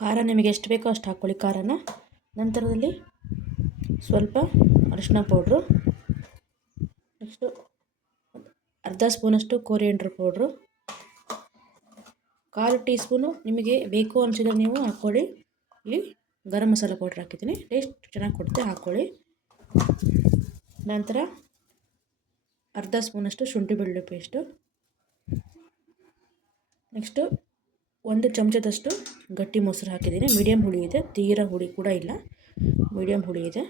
ಖಾರ ನಿಮಗೆ ಎಷ್ಟು ಬೇಕೋ ಅಷ್ಟು ಹಾಕ್ಕೊಳ್ಳಿ ಖಾರನ. ನಂತರದಲ್ಲಿ ಸ್ವಲ್ಪ ಅರಿಶಿನ ಪೌಡ್ರು, ನೆಕ್ಸ್ಟು ಅರ್ಧ ಸ್ಪೂನಷ್ಟು ಕೊರಿಯಂಡರ್ ಪೌಡ್ರು, 1/4 ಟೀ ಸ್ಪೂನು ನಿಮಗೆ ಬೇಕು ಅನಿಸಿದ್ರೆ ನೀವು ಹಾಕ್ಕೊಳ್ಳಿ. ಇಲ್ಲಿ ಗರಂ ಮಸಾಲ ಪೌಡ್ರ್ ಹಾಕಿದ್ದೀನಿ, ಟೇಸ್ಟ್ ಚೆನ್ನಾಗಿ ಕೊಡುತ್ತೆ, ಹಾಕ್ಕೊಳ್ಳಿ. ನಂತರ ಅರ್ಧ ಸ್ಪೂನಷ್ಟು ಶುಂಠಿ ಬೆಳ್ಳುಳ್ಳಿ ಪೇಸ್ಟು, ನೆಕ್ಸ್ಟು 1 ಚಮಚದಷ್ಟು ಗಟ್ಟಿ ಮೊಸರು ಹಾಕಿದ್ದೀನಿ. ಮೀಡಿಯಮ್ ಹುಳಿ ಇದೆ, ತೀರಾ ಹುಳಿ ಕೂಡ ಇಲ್ಲ, ಮೀಡಿಯಮ್ ಹುಳಿ ಇದೆ.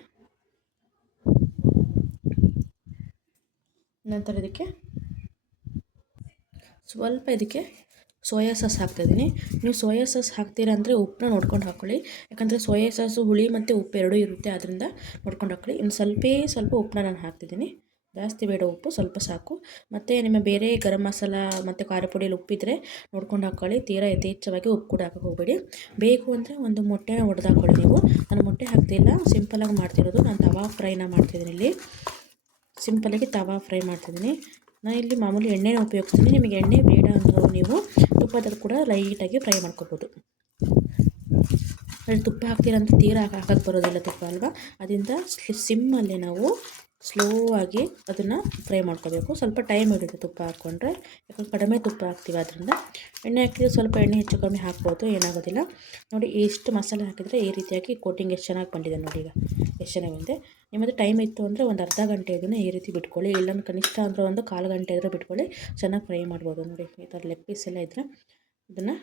ನಂತರ ಇದಕ್ಕೆ ಸ್ವಲ್ಪ ಸೋಯಾ ಸಾಸ್ ಹಾಕ್ತಾಯಿದ್ದೀನಿ. ನೀವು ಸೋಯಾ ಸಾಸ್ ಹಾಕ್ತೀರಾ ಅಂದರೆ ಉಪ್ಪನ್ನ ನೋಡ್ಕೊಂಡು ಹಾಕ್ಕೊಳ್ಳಿ, ಯಾಕಂದರೆ ಸೋಯಾ ಸಾಸು ಹುಳಿ ಮತ್ತು ಉಪ್ಪು ಎರಡೂ ಇರುತ್ತೆ, ಆದ್ದರಿಂದ ನೋಡ್ಕೊಂಡು ಹಾಕ್ಕೊಳ್ಳಿ. ಇನ್ನು ಸ್ವಲ್ಪ ಉಪ್ಪನ್ನ ನಾನು ಹಾಕ್ತಿದ್ದೀನಿ, ಜಾಸ್ತಿ ಬೇಡ, ಉಪ್ಪು ಸ್ವಲ್ಪ ಸಾಕು. ಮತ್ತು ನಿಮ್ಮ ಬೇರೆ ಗರಂ ಮಸಾಲ ಮತ್ತು ಖಾರ ಪುಡಿಯಲ್ಲಿ ಉಪ್ಪಿದ್ರೆ ನೋಡ್ಕೊಂಡು ಹಾಕ್ಕೊಳ್ಳಿ, ತೀರಾ ಯಥೇಚ್ಛವಾಗಿ ಉಪ್ಪು ಕೂಡ ಹಾಕಕ್ಕೆ ಹೋಗಬೇಡಿ. ಬೇಕು ಅಂದರೆ ಒಂದು ಮೊಟ್ಟೆನ ಒಡೆದು ಹಾಕ್ಕೊಳ್ಳಿ. ನೀವು ನಾನು ಮೊಟ್ಟೆ ಹಾಕ್ತಿಲ್ಲ, ಸಿಂಪಲಾಗಿ ಮಾಡ್ತಿರೋದು. ನಾನು ತವಾ ಫ್ರೈನ ಮಾಡ್ತಿದ್ದೀನಿ, ಇಲ್ಲಿ ಸಿಂಪಲಾಗಿ ತವಾ ಫ್ರೈ ಮಾಡ್ತಿದ್ದೀನಿ. ನಾನು ಇಲ್ಲಿ ಮಾಮೂಲಿ ಎಣ್ಣೆನ ಉಪಯೋಗಿಸ್ತೀನಿ, ನಿಮಗೆ ಎಣ್ಣೆ ಬೇಡ ಅಂದರೂ ನೀವು ತುಪ್ಪದಲ್ಲಿ ಕೂಡ ಲೈಟಾಗಿ ಫ್ರೈ ಮಾಡ್ಕೋಬೋದು. ಅಲ್ಲಿ ತುಪ್ಪ ಹಾಕ್ತೀರ ಅಂತ ತೀರಾ ಹಾಕಕ್ಕೆ ಬರೋದಿಲ್ಲ ತುಪ್ಪ ಅಲ್ವಾ, ಅದರಿಂದ ಸಿಮ್ಮಲ್ಲಿ ನಾವು ಸ್ಲೋ ಆಗಿ ಅದನ್ನು ಫ್ರೈ ಮಾಡ್ಕೋಬೇಕು. ಸ್ವಲ್ಪ ಟೈಮ್ ಹಿಡಿಯುತ್ತೆ ತುಪ್ಪ ಹಾಕ್ಕೊಂಡ್ರೆ, ಯಾಕಂದ್ರೆ ಕಡಿಮೆ ತುಪ್ಪ ಹಾಕ್ತೀವಿ, ಅದರಿಂದ ಎಣ್ಣೆ ಹಾಕಿದ್ರೆ ಸ್ವಲ್ಪ ಎಣ್ಣೆ ಹೆಚ್ಚು ಕಮ್ಮಿ ಹಾಕ್ಬೋದು, ಏನಾಗೋದಿಲ್ಲ. ನೋಡಿ ಎಷ್ಟು ಮಸಾಲೆ ಹಾಕಿದರೆ ಈ ರೀತಿಯಾಗಿ ಕೋಟಿಂಗ್ ಎಷ್ಟು ಚೆನ್ನಾಗಿ ಬಂದಿದೆ ನೋಡಿ. ಈಗ ಎಷ್ಟು ಚೆನ್ನಾಗಿ ಬಂದಿದೆ. ನಿಮ್ಮದು ಟೈಮ್ ಇತ್ತು ಅಂದರೆ ಒಂದು ಅರ್ಧ ಗಂಟೆ ಇದನ್ನು ಈ ರೀತಿ ಬಿಟ್ಕೊಳ್ಳಿ, ಇಲ್ಲಾಂದ್ರೆ ಕನಿಷ್ಠ ಅಂದರೆ ಒಂದು 1/4 ಗಂಟೆ ಆದರೂ ಬಿಟ್ಕೊಳ್ಳಿ, ಚೆನ್ನಾಗಿ ಫ್ರೈ ಮಾಡ್ಬೋದು. ನೋಡಿ ಈ ಥರ ಲೆಗ್ ಪೀಸ್ ಎಲ್ಲ ಇದ್ದರೆ ಇದನ್ನು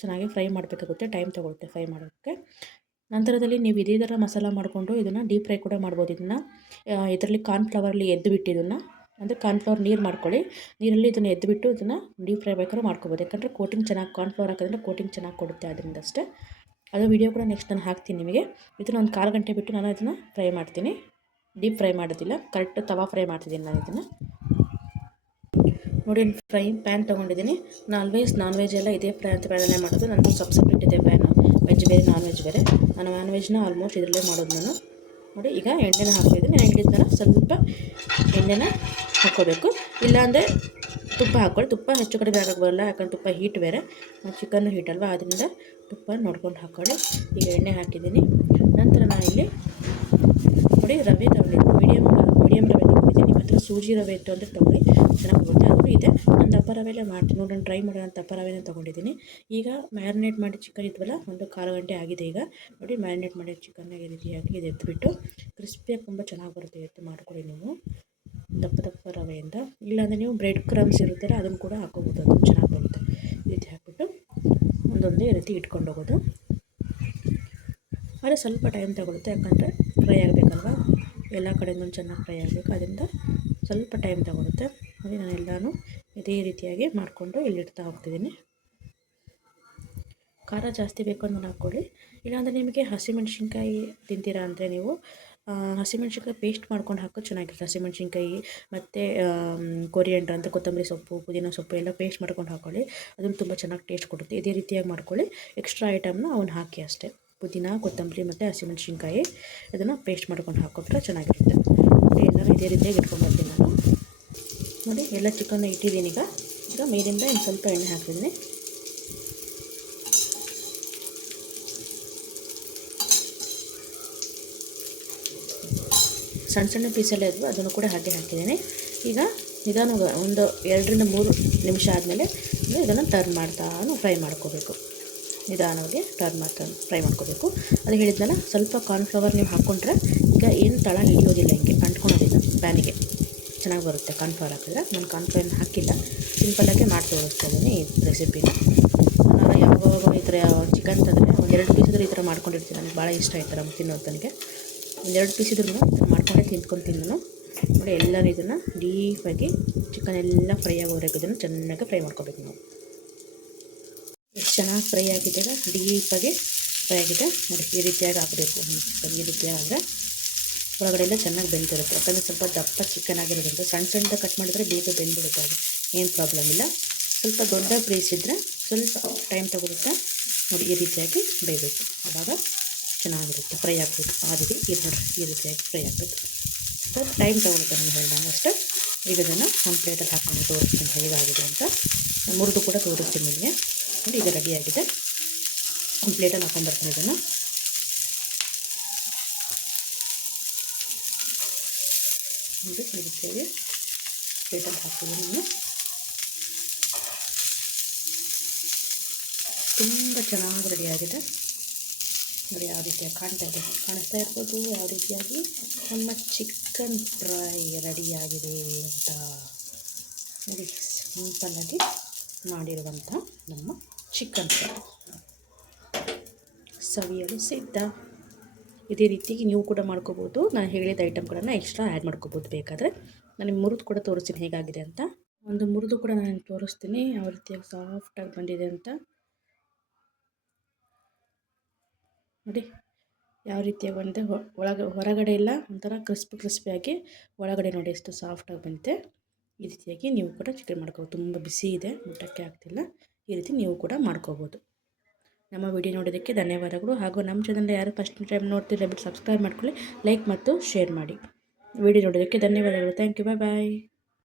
ಚೆನ್ನಾಗಿ ಫ್ರೈ ಮಾಡಬೇಕಾಗುತ್ತೆ, ಟೈಮ್ ತೊಗೊಳುತ್ತೆ ಫ್ರೈ ಮಾಡೋಕ್ಕೆ. ನಂತರದಲ್ಲಿ ನೀವು ಇದೇ ಥರ ಮಸಾಲ ಮಾಡಿಕೊಂಡು ಇದನ್ನು ಡೀಪ್ ಫ್ರೈ ಕೂಡ ಮಾಡ್ಬೋದು. ಇದರಲ್ಲಿ ಕಾರ್ನ್ಫ್ಲವರಲ್ಲಿ ಎದ್ದುಬಿಟ್ಟು ಇದನ್ನು, ಅಂದರೆ ಕಾರ್ನ್ಫ್ಲವರ್ ನೀರು ಮಾಡ್ಕೊಳ್ಳಿ, ನೀರಲ್ಲಿ ಇದನ್ನು ಎದ್ದುಬಿಟ್ಟು ಇದನ್ನು ಡೀಪ್ ಫ್ರೈ ಬೇಕಾದ್ರೂ ಮಾಡ್ಕೋಬೋದು. ಯಾಕಂದರೆ ಕೋಟಿಂಗ್ ಚೆನ್ನಾಗಿ ಕಾರ್ನ್ಫ್ಲವರ್ ಹಾಕೋದ್ರಿಂದ ಕೋಟಿಂಗ್ ಚೆನ್ನಾಗಿ ಕೊಡುತ್ತೆ, ಅದರಿಂದ ಅಷ್ಟೇ. ಅದು ವಿಡಿಯೋ ಕೂಡ ನೆಕ್ಸ್ಟ್ ನಾನು ಹಾಕ್ತೀನಿ ನಿಮಗೆ. ಇದನ್ನು ಒಂದು 1/4 ಗಂಟೆ ಬಿಟ್ಟು ನಾನು ಇದನ್ನು ಫ್ರೈ ಮಾಡ್ತೀನಿ, ಡೀಪ್ ಫ್ರೈ ಮಾಡೋದಿಲ್ಲ, ಕರೆಕ್ಟ್ ತವಾ ಫ್ರೈ ಮಾಡ್ತಿದ್ದೀನಿ ನಾನು ಇದನ್ನು. ನೋಡಿ ಫ್ರೈ ಪ್ಯಾನ್ ತೊಗೊಂಡಿದ್ದೀನಿ. ನಾನ್ ವೆಜ್ ಎಲ್ಲ ಇದೇ ಪ್ಯಾನಲ್ಲೇ ಮಾಡೋದು, ನಂದು ಸಪ್ರೇಟ್ ಇದೆ ಪ್ಯಾನು, ವೆಜ್ ಬೇರೆ ನಾನ್ ವೆಜ್ ಬೇರೆ. ನಾನು ನಾನ್ ವೆಜ್ನ ಆಲ್ಮೋಸ್ಟ್ ಇದರಲ್ಲೇ ಮಾಡೋದು ನಾನು. ನೋಡಿ ಈಗ ಎಣ್ಣೆನ ಹಾಕ್ತಿದ್ದೀನಿ, ಎಣ್ಣೆ ಥರ ಸ್ವಲ್ಪ ಎಣ್ಣೆನ ಹಾಕ್ಕೋಬೇಕು, ಇಲ್ಲಾಂದರೆ ತುಪ್ಪ ಹಾಕ್ಕೊಳ್ಳಿ. ತುಪ್ಪ ಹೆಚ್ಚು ಕಡಿಮೆ ಹಾಕಕ್ಕೆ ಬರೋಲ್ಲ, ಯಾಕಂದ್ರೆ ತುಪ್ಪ ಹೀಟ್ ಬೇರೆ, ಚಿಕನ್ನು ಹೀಟ್ ಅಲ್ವಾ, ಅದರಿಂದ ತುಪ್ಪ ನೋಡ್ಕೊಂಡು ಹಾಕ್ಕೊಳ್ಳಿ. ಈಗ ಎಣ್ಣೆ ಹಾಕಿದ್ದೀನಿ. ನಂತರ ನಾನು ಇಲ್ಲಿ ನೋಡಿ ರವೆ ತೊಗೊಂಡಿದ್ದೀನಿ, ಮೀಡಿಯಮ್ ರವೆ ತೊಗೊಂಡಿದ್ದೀನಿ. ನಿಮ್ಮ ಹತ್ರ ಸೂಜಿ ರವೆ ಇತ್ತು ಅಂದರೆ ತೊಗೊಳ್ಳಿ, ಚೆನ್ನಾಗಿ ಬರುತ್ತೆ. ಅದು ಇದೆ, ನಾನು ದಪ್ಪ ರವೆಲ್ಲೇ ಮಾಡ್ತೀನಿ ನೋಡಿ, ನಾನು ಟ್ರೈ ಮಾಡೋಣ ದಪ್ಪ ರವೆನೇ ತೊಗೊಂಡಿದ್ದೀನಿ. ಈಗ ಮ್ಯಾರಿನೇಟ್ ಮಾಡಿ ಚಿಕನ್ ಇದ್ವಲ್ಲ, ಒಂದು 1/4 ಗಂಟೆ ಆಗಿದೆ. ಈಗ ನೋಡಿ ಮ್ಯಾರಿನೇಟ್ ಮಾಡಿ ಚಿಕನ್ನಾಗಿ ಈ ರೀತಿಯಾಗಿ ಇದು ಎತ್ಬಿಟ್ಟು ಕ್ರಿಸ್ಪಿಯಾಗಿ ತುಂಬ ಚೆನ್ನಾಗಿ ಬರುತ್ತೆ, ಎತ್ತು ಮಾಡ್ಕೊಳ್ಳಿ ನೀವು ದಪ್ಪ ರವೆಯಿಂದ. ಇಲ್ಲಾಂದರೆ ನೀವು ಬ್ರೆಡ್ ಕ್ರಮ್ಸ್ ಇರುತ್ತಲ್ಲ ಅದನ್ನು ಕೂಡ ಹಾಕೋಬೋದು, ಅದು ಚೆನ್ನಾಗಿ ಬರುತ್ತೆ. ಈ ರೀತಿ ಹಾಕ್ಬಿಟ್ಟು ಒಂದೊಂದೇ ಈ ರೀತಿ ಇಟ್ಕೊಂಡು ಹೋಗೋದು. ಆದರೆ ಸ್ವಲ್ಪ ಟೈಮ್ ತಗೊಳುತ್ತೆ, ಯಾಕಂದರೆ ಫ್ರೈ ಆಗಬೇಕಲ್ವ, ಎಲ್ಲ ಕಡೆಯೂ ಚೆನ್ನಾಗಿ ಫ್ರೈ ಆಗಬೇಕು, ಅದರಿಂದ ಸ್ವಲ್ಪ ಟೈಮ್ ತಗೊಳುತ್ತೆ. ನೋಡಿ ನಾನು ಎಲ್ಲನೂ ಇದೇ ರೀತಿಯಾಗಿ ಮಾಡಿಕೊಂಡು ಇಲ್ಲಿಡ್ತಾ ಹೋಗ್ತಿದ್ದೀನಿ. ಖಾರ ಜಾಸ್ತಿ ಬೇಕು ಅಂತ ಹಾಕ್ಕೊಳ್ಳಿ, ಇಲ್ಲಾಂದರೆ ನಿಮಗೆ ಹಸಿಮೆಣ್ಸಿನ್ಕಾಯಿ ತಿಂತೀರಾ ಅಂದರೆ ನೀವು ಹಸಿಮೆಣ್ಸಿನ್ಕಾಯಿ ಪೇಸ್ಟ್ ಮಾಡ್ಕೊಂಡು ಹಾಕೋದು ಚೆನ್ನಾಗಿರುತ್ತೆ. ಹಸಿಮೆಣ್ಸಿನ್ಕಾಯಿ ಮತ್ತು ಕೊರಿಯಂಡರ್ ಅಂತ ಕೊತ್ತಂಬರಿ ಸೊಪ್ಪು, ಪುದೀನ ಸೊಪ್ಪು ಎಲ್ಲ ಪೇಸ್ಟ್ ಮಾಡ್ಕೊಂಡು ಹಾಕ್ಕೊಳ್ಳಿ, ಅದನ್ನು ತುಂಬ ಚೆನ್ನಾಗಿ ಟೇಸ್ಟ್ ಕೊಡುತ್ತೆ. ಇದೇ ರೀತಿಯಾಗಿ ಮಾಡ್ಕೊಳ್ಳಿ, ಎಕ್ಸ್ಟ್ರಾ ಐಟಮ್ನ ಅವನ್ನ ಹಾಕಿ ಅಷ್ಟೇ. ಪುದೀನ, ಕೊತ್ತಂಬರಿ ಮತ್ತು ಹಸಿಮೆಣ್ಸಿನ್ಕಾಯಿ ಇದನ್ನು ಪೇಸ್ಟ್ ಮಾಡ್ಕೊಂಡು ಹಾಕ್ಕೊಟ್ರೆ ಚೆನ್ನಾಗಿರುತ್ತೆ. ಎಲ್ಲರೂ ಇದೇ ರೀತಿಯಾಗಿ ಇಟ್ಕೊಂಡು ಬರ್ತೀನಿ ನಾನು. ನೋಡಿ ಎಲ್ಲ ಚಿಕನ್ನ ಇಟ್ಟಿದ್ದೀನಿ. ಈಗ ಮೇಲಿಂದ ಇನ್ನು ಸ್ವಲ್ಪ ಎಣ್ಣೆ ಹಾಕಿದ್ದೀನಿ. ಸಣ್ಣ ಪೀಸೆಲ್ಲ ಇದ್ವು, ಅದನ್ನು ಕೂಡ ಹಾಗೆ ಹಾಕಿದ್ದೀನಿ. ಈಗ ನಿಧಾನವಾಗಿ ಒಂದು 2 ರಿಂದ 3 ನಿಮಿಷ ಆದಮೇಲೆ ಇದನ್ನು ಟರ್ನ್ ಮಾಡ್ತಾ ಫ್ರೈ ಮಾಡ್ಕೋಬೇಕು, ನಿಧಾನವಾಗಿ ಟರ್ನ್ ಮಾಡ್ತಾ ಫ್ರೈ ಮಾಡ್ಕೋಬೇಕು. ಅದು ಹೇಳಿದ್ನಲ್ಲ, ಸ್ವಲ್ಪ ಕಾರ್ನ್ಫ್ಲವರ್ ನೀವು ಹಾಕ್ಕೊಂಡ್ರೆ ಈಗ ಏನು ತಳ ಹಿಡಿಯೋದಿಲ್ಲ, ಹಿಂಗೆ ಅಂಟ್ಕೊಳೋದಿಲ್ಲ, ಪ್ಯಾನಿಗೆ ಚೆನ್ನಾಗಿ ಬರುತ್ತೆ ಕಾರ್ನ್ಫ್ಲವರ್ ಹಾಕಿದ್ರೆ. ನಾನು ಕಾರ್ನ್ಫ್ಲವರ್ನ ಹಾಕಿಲ್ಲ, ಸಿಂಪಲ್ಲಾಗಿ ಮಾಡಿ ತೋರಿಸ್ತಾ ಇದ್ದೀನಿ ಈ ರೆಸಿಪಿನ. ನಾನು ಯಾವಾಗ ಈ ಥರ ಚಿಕನ್ ತಂದರೆ 1-2 ಪೀಸ್ ಇದ್ದರೆ ಈ ಥರ ಮಾಡ್ಕೊಂಡಿರ್ತೀನಿ, ನನಗೆ ಭಾಳ ಇಷ್ಟ ಈ ಥರ ತಿನ್ನೋದು. ನನಗೆ 1-2 ಪೀಸ್ ಇದ್ರೂ ಮಾಡ್ಕೊಂಡೇ ತಿಂದ್ಕೊತೀನಿ ನಾನು. ನೋಡಿ ಎಲ್ಲರೂ ಇದನ್ನು ಡೀಪಾಗಿ ಚಿಕನ್ ಎಲ್ಲ ಫ್ರೈ ಆಗೋವರೆಗೂ ಇದನ್ನು ಚೆನ್ನಾಗಿ ಫ್ರೈ ಮಾಡ್ಕೋಬೇಕು ನಾವು. ಎಷ್ಟು ಚೆನ್ನಾಗಿ ಫ್ರೈ ಆಗಿದೆ, ಈಗ ಡೀಪಾಗಿ ಫ್ರೈ ಆಗಿದೆ ನೋಡಿ. ಈ ರೀತಿಯಾಗಿ ಹಾಕಬೇಕು ಚಿಕನ್, ಈ ರೀತಿಯಾಗಿ ಆದರೆ ಒಳಗಡೆ ಎಲ್ಲ ಚೆನ್ನಾಗಿ ಬೆಂದಿರುತ್ತೆ. ಯಾಕಂದರೆ ಸ್ವಲ್ಪ ದಪ್ಪ ಚಿಕನ್ ಆಗಿರೋದ್ರಿಂದ ಸಣ್ಣ ಕಟ್ ಮಾಡಿದರೆ ಬೇಗ ಬೆಂದ್ಬಿಡುತ್ತೆ, ಅದು ಏನು ಪ್ರಾಬ್ಲಮ್ ಇಲ್ಲ. ಸ್ವಲ್ಪ ದೊಡ್ಡ ಪೀಸ್ ಇದ್ದರೆ ಸ್ವಲ್ಪ ಟೈಮ್ ತಗೊಳುತ್ತೆ ನೋಡಿ. ಈ ರೀತಿಯಾಗಿ ಬೇಯಬೇಕು, ಆವಾಗ ಚೆನ್ನಾಗಿರುತ್ತೆ, ಫ್ರೈ ಆಗಬೇಕು. ಆ ರೀತಿ ಇದು ನೋಡಿ, ಈ ರೀತಿಯಾಗಿ ಫ್ರೈ ಆಗಬೇಕು, ಸ್ವಲ್ಪ ಟೈಮ್ ತಗೊಳುತ್ತೆ ನಾನು ಹೇಳಿದಾಗ ಅಷ್ಟೇ. ಈಗ ಇದನ್ನು ಒಂದು ಪ್ಲೇಟಲ್ಲಿ ಹಾಕೊಂಡು ತೋರಿಸ್ತೀನಿ ಹೇಗಾಗಿದೆ ಅಂತ, ಮುರಿದು ಕೂಡ ತೋರಿಸ್ತೀನಿ ನಿಮಗೆ. ನೋಡಿ ಈಗ ರೆಡಿಯಾಗಿದೆ. ಒಂದು ಪ್ಲೇಟಲ್ಲಿ ಹಾಕೊಂಡ್ಬರ್ತೀನಿ ಇದನ್ನು. ಇದು ಈ ರೀತಿಯಾಗಿ ಪ್ಲೇಟಲ್ಲಿ ಹಾಕ್ತೀನಿ ನಾನು. ತುಂಬ ಚೆನ್ನಾಗಿ ರೆಡಿಯಾಗಿದೆ ನೋಡಿ, ಯಾವ ರೀತಿಯಾಗಿ ಕಾಣಿಸ್ತಾ ಇರ್ಬೋದು ಯಾವ ರೀತಿಯಾಗಿ ನಮ್ಮ ಚಿಕನ್ ಫ್ರೈ ರೆಡಿಯಾಗಿದೆ ಅಂತ ನೋಡಿ. ಸಿಂಪಲ್ಲಾಗಿ ಮಾಡಿರುವಂಥ ನಮ್ಮ ಚಿಕನ್ ಫ್ರೈ ಸವಿಯಲು ಸಿದ್ಧ. ಇದೇ ರೀತಿಯಾಗಿ ನೀವು ಕೂಡ ಮಾಡ್ಕೋಬೋದು. ನಾನು ಹೇಳಿದ ಐಟಮ್ಗಳನ್ನು ಎಕ್ಸ್ಟ್ರಾ ಆ್ಯಡ್ ಮಾಡ್ಕೋಬೋದು ಬೇಕಾದರೆ. ನಾನು ಮುರಿದು ಕೂಡ ತೋರಿಸ್ತೀನಿ ಹೇಗಾಗಿದೆ ಅಂತ. ಒಂದು ಮುರಿದು ಕೂಡ ನಾನು ತೋರಿಸ್ತೀನಿ ಯಾವ ರೀತಿಯಾಗಿ ಸಾಫ್ಟಾಗಿ ಬಂದಿದೆ ಅಂತ ನೋಡಿ. ಯಾವ ರೀತಿಯಾಗಿ ಬಂದಿದೆ, ಹೊರಗಡೆ ಎಲ್ಲ ಒಂಥರ ಕ್ರಿಸ್ಪಿಯಾಗಿ, ಒಳಗಡೆ ನೋಡಿ ಎಷ್ಟು ಸಾಫ್ಟಾಗಿ ಬಂದಿದೆ. ಈ ರೀತಿಯಾಗಿ ನೀವು ಕೂಡ ಚಿಕನ್ ಮಾಡ್ಕೋಬೋದು. ತುಂಬ ಬಿಸಿ ಇದೆ, ಊಟಕ್ಕೆ ಆಗ್ತಿಲ್ಲ. ಈ ರೀತಿ ನೀವು ಕೂಡ ಮಾಡ್ಕೋಬೋದು. ನಮ್ಮ ವಿಡಿಯೋ ನೋಡೋದಕ್ಕೆ ಧನ್ಯವಾದಗಳು. ಹಾಗೂ ನಮ್ಮ ಚಾನಲ್ ಯಾರು ಫಸ್ಟ್ ಟೈಮ್ ನೋಡ್ತಿದ್ರೆ ಸಬ್ಸ್ಕ್ರೈಬ್ ಮಾಡ್ಕೊಳ್ಳಿ, ಲೈಕ್ ಮತ್ತು ಶೇರ್ ಮಾಡಿ. ವಿಡಿಯೋ ನೋಡೋದಕ್ಕೆ ಧನ್ಯವಾದಗಳು. Thank you. ಬಾಯ್.